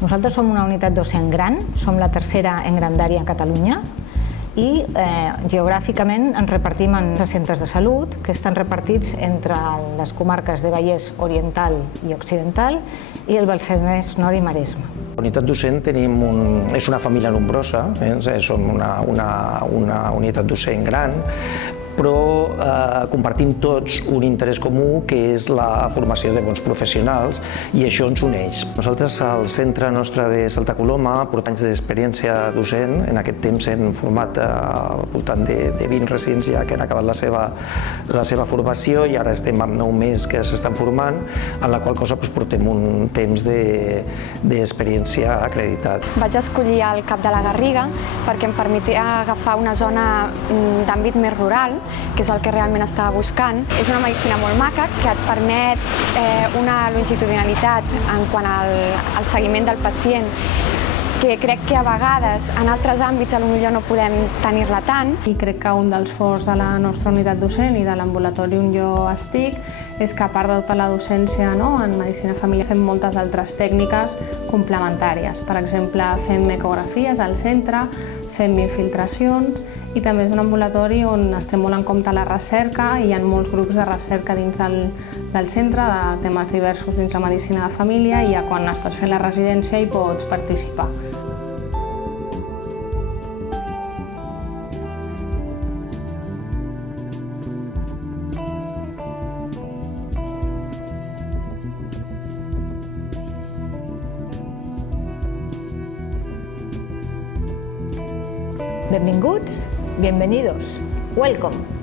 Nosaltres som una unitat docent gran, som la tercera en grandària a Catalunya i geogràficament ens repartim en centres de salut que estan repartits entre les comarques de Vallès Oriental i Occidental i el Barcelonès Nord i Maresme. La unitat docent és una família nombrosa, som una unitat docent gran, però compartim tots un interès comú que és la formació de bons professionals i això ens uneix. Nosaltres al centre nostre de Santa Coloma portem anys d'experiència docent, en aquest temps hem format al voltant de 20 residents ja que han acabat la seva formació i ara estem amb 9 més que s'estan formant, en la qual cosa portem un temps d'experiència acreditat. Vaig escollir el Cap de la Garriga perquè em permetia agafar una zona d'àmbit més rural, que és el que realment estava buscant. És una medicina molt maca que et permet una longitudinalitat en quant al seguiment del pacient que crec que a vegades en altres àmbits potser no podem tenir-la tant. I crec que un dels forts de la nostra unitat docent i de l'ambulatori on jo estic és que a part de tota la docència en medicina familiar fem moltes altres tècniques complementàries. Per exemple, fem ecografies al centre, fem infiltracions i també és un ambulatori on estem molt en compte la recerca i hi ha molts grups de recerca dins del centre de temes diversos dins la medicina de família i quan estàs fent la residència hi pots participar. Benvinguts, bienvenidos, welcome.